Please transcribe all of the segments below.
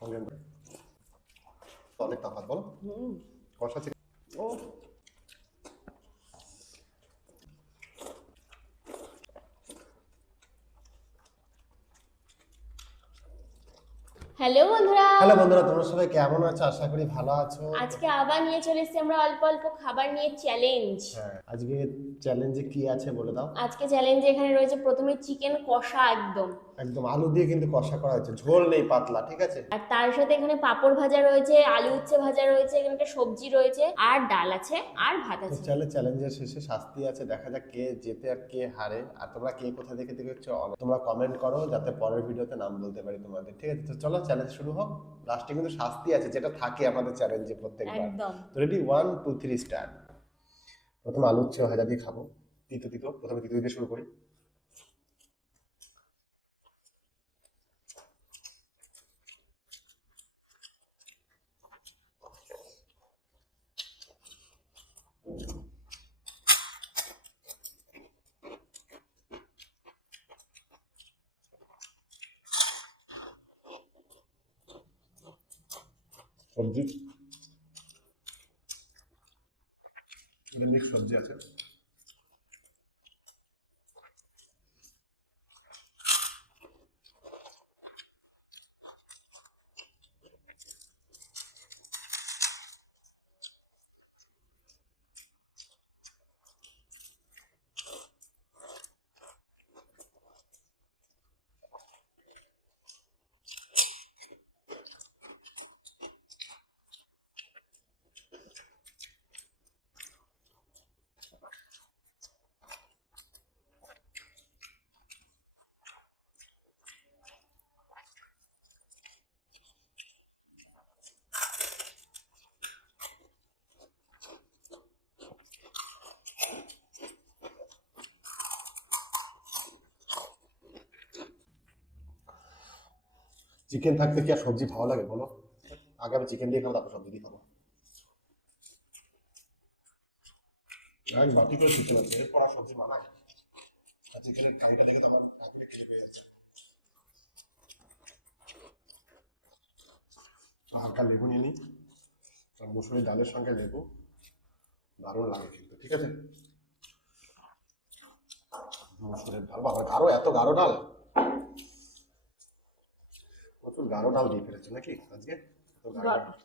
সঙ্গে অনেক তফাৎ বলো। কষা চিকেন ও হ্যালো বন্ধুরা, হ্যালো বন্ধুরা, তোমরা সবাই কেমন আছো? আশা করি ভালো আছো। আজকে আবার নিয়ে চলে এসেছি আমরা অল্প অল্প খাবার নিয়ে চ্যালেঞ্জ। হ্যাঁ, আজকে চ্যালেঞ্জে কি আছে বলে দাও। আজকে চ্যালেঞ্জে এখানে রয়েছে প্রথমে চিকেন কষা একদম, একদম আলু দিয়ে কিন্তু কষা করা হয়েছে, ঝোল নেই, পাতলা, ঠিক আছে। আর তার সাথে এখানে পাঁপড় ভাজা রয়েছে, আলু উচ্ছে ভাজা রয়েছে, এখানে একটা সবজি রয়েছে, আর ডাল আছে, আর ভাত তো আছে। চলে চ্যালেঞ্জের শেষে শাস্তি আছে, দেখা যাক কে জেতে আর কে হারে। আর তোমরা কে কোথা থেকে দেখছো তোমরা কমেন্ট করো, যাতে পরের ভিডিওতে নাম বলতে পারি তোমাদের, ঠিক আছে। তো চলো চ্যালেঞ্জ শুরু হোক। লাস্টে কিন্তু শাস্তি আছে, যেটা থাকে আমাদের চ্যালেঞ্জে প্রত্যেকবার। একদম। তো রেডি, 1 2 3 স্টার্ট। প্রথমে আলু উচ্ছে ভাজা দিয়ে খাবো। তিতো তিতো, প্রথমে তিতো দিয়ে শুরু করি। সবজি, এটা মিক্স সবজি আছে। চিকেন থাকতে কি আর সবজি ভালো লাগে বলো? আগে আমি চিকেন দিয়ে খাবো, তারপর সবজি দিয়ে খাবো। এক বাটি করে চিকেন আছে, এরপর আর সবজি মানায়? আর চিকেনের কারিটা দেখে তো আমার এখনই খিদে পেয়ে যাচ্ছে। হালকা লেবু নিয়ে নিই, আর মুসুরি ডালের সঙ্গে লেবু দারুণ লাগে কিন্তু, ঠিক আছে। মুসুরির ডাল, বাবা গাঢ়, এত গাঢ় ডাল! প্রচুর গাঢ় ডাল দিয়ে ফেলেছে নাকি আজকে? এত গাঢ় ডাল।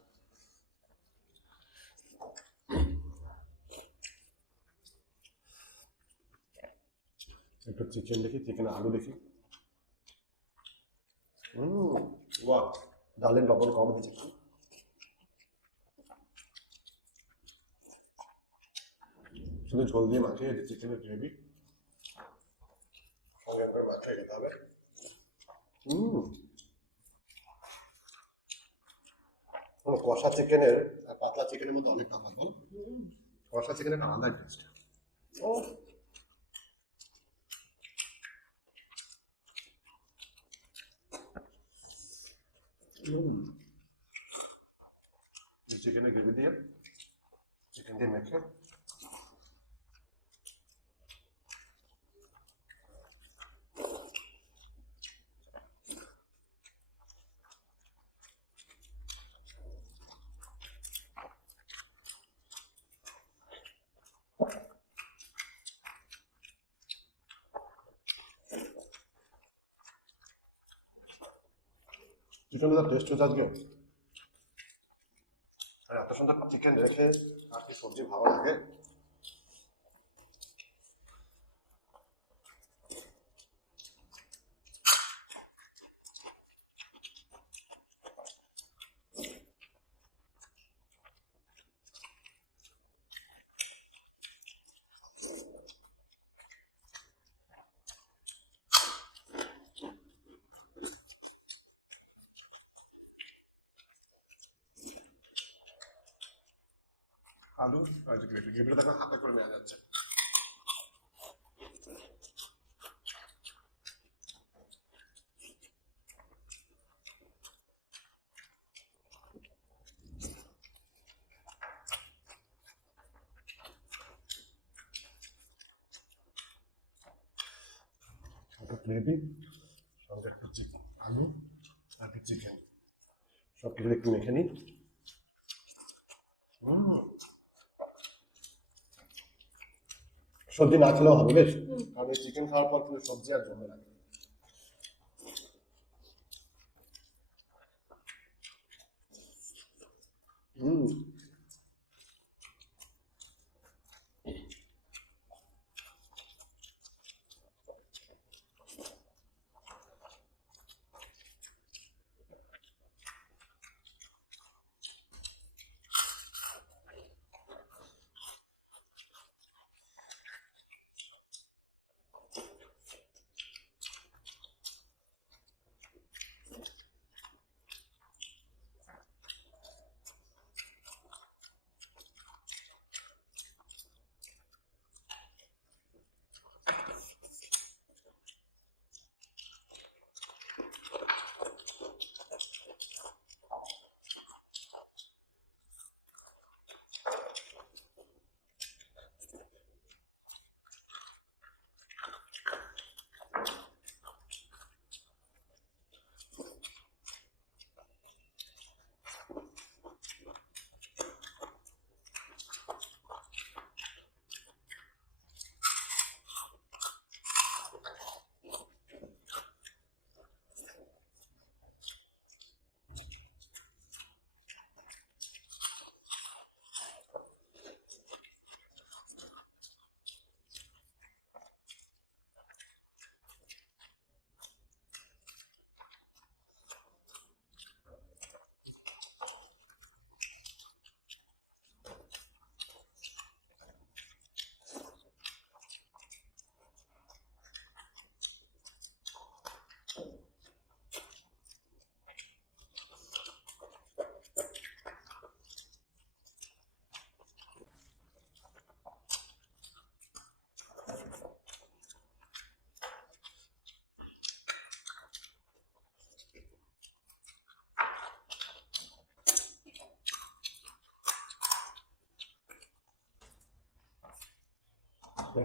একটু চিকেন দেখি, চিকেন আলু দেখি। বাহ, ডালের লবণ কম হয়েছে একটু। শুধু ঝোল দিয়ে মাখিয়ে চিকেনের গ্রেভি সঙ্গে একবার মাখিয়ে দিতে হবে। হুম, কষা চিকেনের আর পাতলা চিকেনের মধ্যে অনেক তফাৎ বল। কষা চিকেনের একটা আলাদা টেস্ট। ও চিকেনের গ্রেভি দিয়ে চিকেন দিয়ে মেখে চিকেনের যা টেস্ট হচ্ছে আজকে, আর এত সুন্দর চিকেন রেখে আর কি সবজি ভালো লাগে। আলু আর গ্রেভি, গ্রেভিটা দেখো হাতে করে নেওয়া যাচ্ছে। একটা গ্রেভি সঙ্গে একটু চিকেন, আলু আর একটু চিকেন, সব কিছু একটু মেখে নিই। সবজি না খেলেও হবে বেশ, কারণ এই চিকেন খাওয়ার পর কিন্তু সবজি আর জমে লাগে। হুম।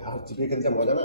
হাত চিপিয়ে খেতে যা মজা না।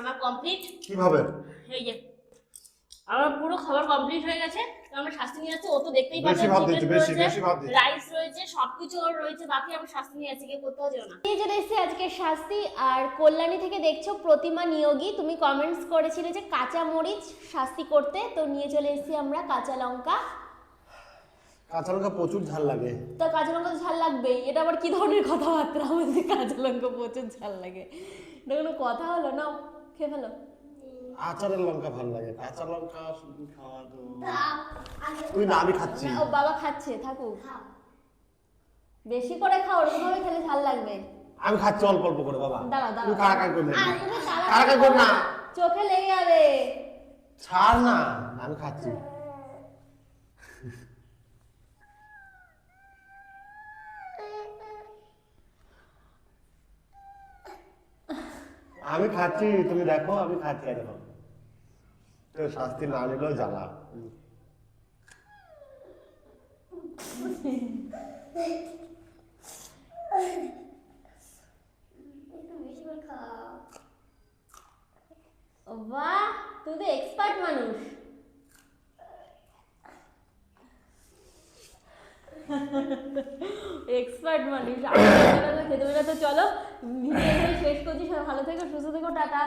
আমার কমপ্লিট। কিভাবে? এই যে আমার পুরো খাবার কমপ্লিট হয়ে গেছে। তো আমরা শাস্তি নিয়ে যাচ্ছি, ও তো দেখতেই বেশি পাচ্ছেন ভাব চিকেন দিচ্ছি, বেশি রয়েছে, বেশি ভাব দিচ্ছি। রাইস রয়েছে, সবকিছু ওর রয়েছে, বাকি আমরা শাস্তি নিয়ে যাচ্ছি, কেউ কোথাও যেও না। নিয়ে চলে এসেছি আজকে শাস্তি। আর কল্যাণী থেকে দেখছো প্রতিমা নিয়োগী, তুমি কমেন্টস করেছিলে যে কাঁচা মরিচ শাস্তি করতে, তো নিয়ে চলে এসেছি আমরা কাঁচা লঙ্কা। কাঁচা লঙ্কা প্রচুর ঝাল লাগে। তো কাঁচা লঙ্কা তো ঝাল লাগবেই, এটা আবার কি ধরনের কথাবার্তা আমাদের কাঁচা লঙ্কা প্রচুর ঝাল লাগে, এটা কোনো কথা হলো? না, খেয়ে ফেলো। আচারের লঙ্কা ভালো লাগে, কাঁচা লঙ্কা শুধু খাওয়া তো। তুই না, আমি খাচ্ছি। ও বাবা খাচ্ছে, থাকুক, বেশি করে খাও, ওরকমভাবে খেলে ঝাল লাগবে। আমি খাচ্ছি অল্প অল্প করে বাবা। দাঁড়াও তুই দাঁড়াও, কাড়াকাড়ি করবি না। তুমি কাড়াকাড়ি করবি না, চোখে লেগে যাবে। ছাড় না, আমি খাচ্ছি। আমি খাচ্ছি, তুমি দেখো আমি খাচ্ছি। দেখো তো শাস্তি না নিলেও জ্বালা। বাহ, তুমি তো এক্সপার্ট মানুষ। এক্সপার্ট মানুষ। খেতে পেলে তো চলো, ভিডিও শেষ করছি। সবাই ভালো থেকো, সুস্থ থেকো, টাটা।